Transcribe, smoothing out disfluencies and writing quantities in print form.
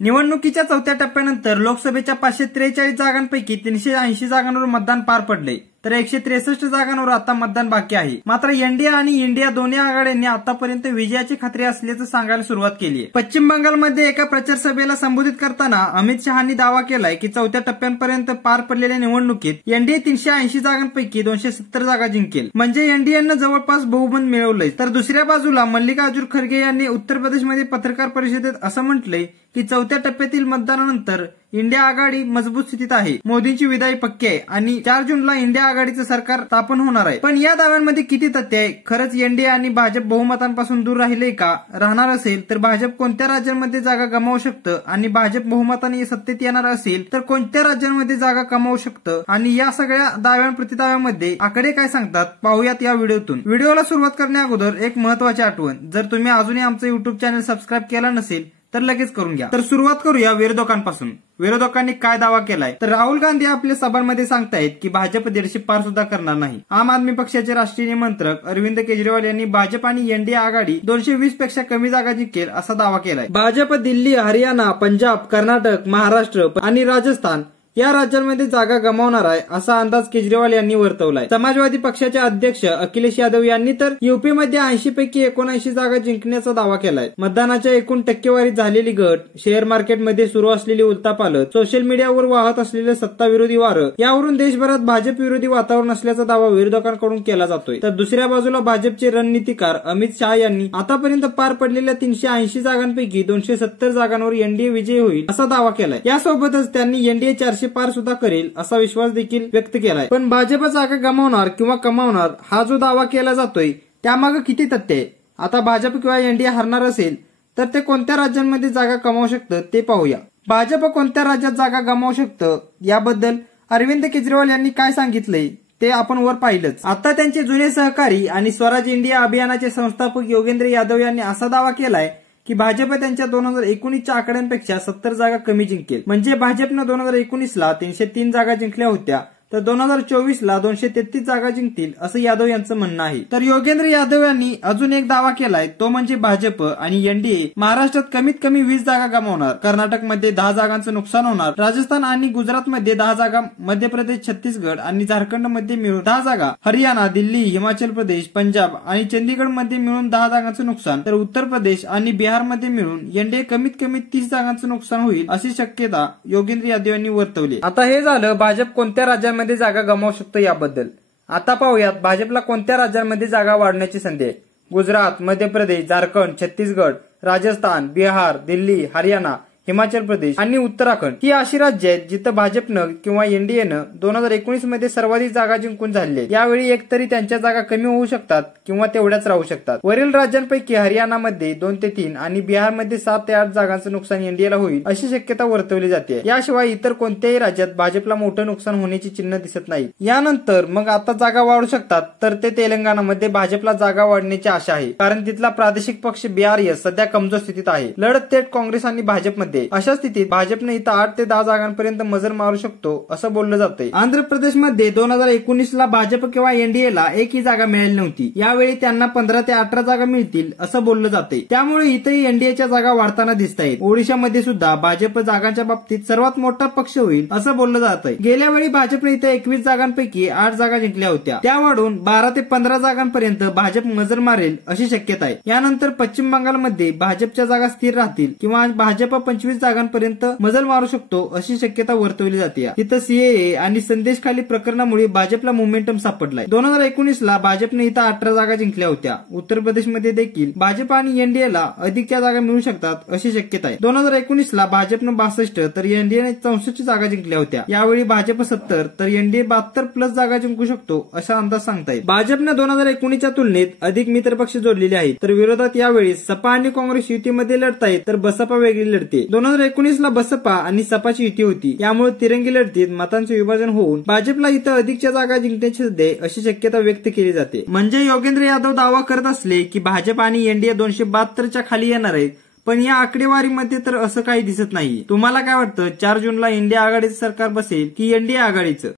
निवडणुकीच्या चौथ्या टप्प्यानंतर लोकसभेच्या 543 जागांपैकी 380 जागांवर मतदान पार पडले, तर 163 जागांवर आता मतदान बाकी आहे. मात्र एनडीए आणि इंडिया दोन्ही आघाड्यांनी आतापर्यंत विजयाची खात्री असल्याचं सांगायला सुरुवात केली आहे. पश्चिम बंगालमध्ये एका प्रचार सभेला संबोधित करताना अमित शहांनी दावा केलाय की चौथ्या टप्प्यापर्यंत पार पडलेल्या निवडणुकीत एनडीए 380 जागांपैकी 270 जागा जिंकेल, म्हणजे एनडीएनं जवळपास बहुमत मिळवलंय. तर दुसऱ्या बाजूला मल्लिकार्जुन खरगे यांनी उत्तर प्रदेशमध्ये पत्रकार परिषदेत असं म्हटलंय की चौथ्या टप्प्यातील मतदानानंतर इंडिया आघाडी मजबूत स्थितीत आहे, मोदींची विदाई पक्की आहे आणि 4 जूनला इंडिया आघाडीचं सरकार स्थापन होणार आहे. पण या दाव्यांमध्ये किती तथ्य आहे? खरंच एनडीए आणि भाजप बहुमतांपासून दूर राहिले का? राहणार असेल तर भाजप कोणत्या राज्यांमध्ये जागा गमावू शकतं आणि भाजप बहुमताने सत्तेत येणार असेल तर कोणत्या राज्यांमध्ये जागा कमावू शकतं आणि या सगळ्या दाव्यां प्रतिदाव्यामध्ये आकडे काय सांगतात पाहूयात या व्हिडिओतून. व्हिडिओला सुरुवात करण्या अगोदर एक महत्वाची आठवण, जर तुम्ही अजूनही आमचं युट्यूब चॅनल सबस्क्राईब केला नसेल तर लगेच करून घ्या. तर सुरुवात करूया विरोधकांपासून. विरोधकांनी काय दावा केलाय तर राहुल गांधी आपल्या सभांमध्ये सांगतायत की भाजप 150 पार सुद्धा करणार नाही. आम आदमी पक्षाचे राष्ट्रीय निमंत्रक अरविंद केजरीवाल यांनी भाजप आणि एनडीए आघाडी 220 पेक्षा कमी जागा जिंकेल असा दावा केलाय. भाजप दिल्ली, हरियाणा, पंजाब, कर्नाटक, महाराष्ट्र आणि राजस्थान या राज्यांमध्ये जागा गमावणार आहे असा अंदाज केजरीवाल यांनी वर्तवलाय. समाजवादी पक्षाचे अध्यक्ष अखिलेश यादव यांनी तर यूपीमध्ये 80 पैकी 79 जागा जिंकण्याचा दावा केलाय. मतदानाच्या एकूण टक्केवारीत झालेली घट, शेअर मार्केटमध्ये सुरू असलेली उलथापालथ, सोशल मीडियावर वाहत असलेलं सत्ताविरोधी वारं यावरून देशभरात भाजप विरोधी वातावरण असल्याचा दावा विरोधकांकडून केला जातोय. तर दुसऱ्या बाजूला भाजपचे रणनीतिकार अमित शहा यांनी आतापर्यंत पार पडलेल्या 380 जागांपैकी 270 जागांवर एनडीए विजयी होईल असा दावा केलाय. यासोबतच त्यांनी एनडीए 400 पार सुद्धा करेल असा विश्वास देखील व्यक्त केलाय. पण भाजप जागा गमावणार किंवा कमावणार हा जो दावा केला जातोय त्यामागे किती तथ्य आहे? आता भाजप किंवा एनडीए हरणार असेल तर ते कोणत्या राज्यांमध्ये जागा कमावू शकतं ते पाहूया. भाजप कोणत्या राज्यात जागा गमावू शकतं याबद्दल अरविंद केजरीवाल यांनी काय सांगितलंय ते आपण वर पाहिलंच. आता त्यांचे जुने सहकारी आणि स्वराज इंडिया अभियानाचे संस्थापक योगेंद्र यादव यांनी असा दावा केलाय की भाजप त्यांच्या 2019च्या आकड्यांपेक्षा 70 जागा कमी जिंकेल, म्हणजे भाजपनं 2019ला 303 जागा जिंकल्या होत्या तर 2024ला 233 जागा जिंकतील असं यादव यांचं म्हणणं आहे. तर योगेंद्र यादव यांनी अजून एक दावा केलाय, तो म्हणजे भाजप आणि एनडीए महाराष्ट्रात कमीत कमी 20 जागा गमावणार, कर्नाटकमध्ये 10 जागांचं नुकसान होणार, राजस्थान आणि गुजरातमध्ये 10 जागा, मध्य प्रदेश, छत्तीसगड आणि झारखंडमध्ये मिळून 10 जागा, हरियाणा, दिल्ली, हिमाचल प्रदेश, पंजाब आणि चंदीगडमध्ये मिळून 10 जागांचं नुकसान, तर उत्तर प्रदेश आणि बिहारमध्ये मिळून एनडीए कमीत कमी 30 जागांचं नुकसान होईल अशी शक्यता योगेंद्र यादव यांनी वर्तवली. आता हे झालं भाजप कोणत्या राज्यांमध्ये जागा गमावू शकतो याबद्दल. आता पाहूयात भाजपला कोणत्या राज्यांमध्ये जागा वाढण्याची संधी आहे. गुजरात, मध्य प्रदेश, झारखंड, छत्तीसगड, राजस्थान, बिहार, दिल्ली, हरियाणा, हिमाचल प्रदेश आणि उत्तराखंड ही अशी राज्य आहेत जिथं भाजपनं किंवा एनडीएनं 2019 मध्ये सर्वाधिक जागा जिंकून झाली. यावेळी एकतरी त्यांच्या जागा कमी होऊ शकतात किंवा तेवढ्याच राहू शकतात. वरील राज्यांपैकी हरियाणामध्ये 2 ते 3 आणि बिहारमध्ये 7 ते 8 जागांचं नुकसान एनडीएला होईल अशी शक्यता वर्तवली जाते. याशिवाय इतर कोणत्याही राज्यात भाजपला मोठं नुकसान होण्याची चिन्ह दिसत नाही. यानंतर मग आता जागा वाढू शकतात तर ते तेलंगणामध्ये भाजपला जागा वाढण्याची आशा आहे, कारण तिथला प्रादेशिक पक्ष बीआरएस सध्या कमजोर स्थितीत आहे. लढत थेट काँग्रेस आणि भाजपमध्ये. अशा स्थितीत भाजपने इथं 8 ते 10 जागांपर्यंत मजल मारू शकतो असं बोललं जातंय. आंध्र प्रदेशमध्ये 2019ला भाजप किंवा एनडीएला एकही जागा मिळाली नव्हती. यावेळी त्यांना 15 ते 18 जागा मिळतील असं बोललं जातंय. त्यामुळे इथंही एनडीएच्या जागा वाढताना दिसत आहेत. ओडिशामध्ये सुद्धा भाजप जागांच्या बाबतीत सर्वात मोठा पक्ष होईल असं बोललं जातंय. गेल्या वेळी भाजपने इथं 21 जागांपैकी 8 जागा जिंकल्या होत्या. त्या वाढून 12 ते 15 जागांपर्यंत भाजप मजल मारेल अशी शक्यता आहे. यानंतर पश्चिम बंगालमध्ये भाजपच्या जागा स्थिर राहतील किंवा भाजप 25 जागांपर्यंत मजल मारू शकतो अशी शक्यता वर्तवली जाते. तिथं सीएए आणि संदेशखाली प्रकरणामुळे भाजपला मोमेंटम सापडलाय. 2019ला भाजपने इथं 18 जागा जिंकल्या होत्या. उत्तर प्रदेशमध्ये देखील भाजप आणि एनडीएला अधिकच्या जागा मिळू शकतात अशी शक्यता आहे. 2019ला भाजपनं 62 तर एनडीएने 64 जागा जिंकल्या होत्या. यावेळी भाजप 70 तर एनडीए 72 प्लस जागा जिंकू शकतो असा अंदाज सांगतायत. भाजपनं 2019च्या तुलनेत अधिक मित्रपक्ष जोडलेले आहेत. तर विरोधात यावेळी सपा आणि काँग्रेस युतीमध्ये लढतायत तर बसपा वेगळी लढते. 2019ला बसपा आणि सपाची युती होती. यामुळे तिरंगी लढतीत मतांचे विभाजन होऊन भाजपला इथं अधिकच्या जागा जिंकण्याची दे अशी शक्यता व्यक्त केली जाते. म्हणजे योगेंद्र यादव दावा करत असले की भाजप आणि एनडीए 272च्या खाली येणार आहेत, पण या आकडेवारीमध्ये तर असं काही दिसत नाही. तुम्हाला काय वाटतं, 4 जूनला इंडिया आघाडीचं सरकार बसेल की एनडीए आघाडीचं?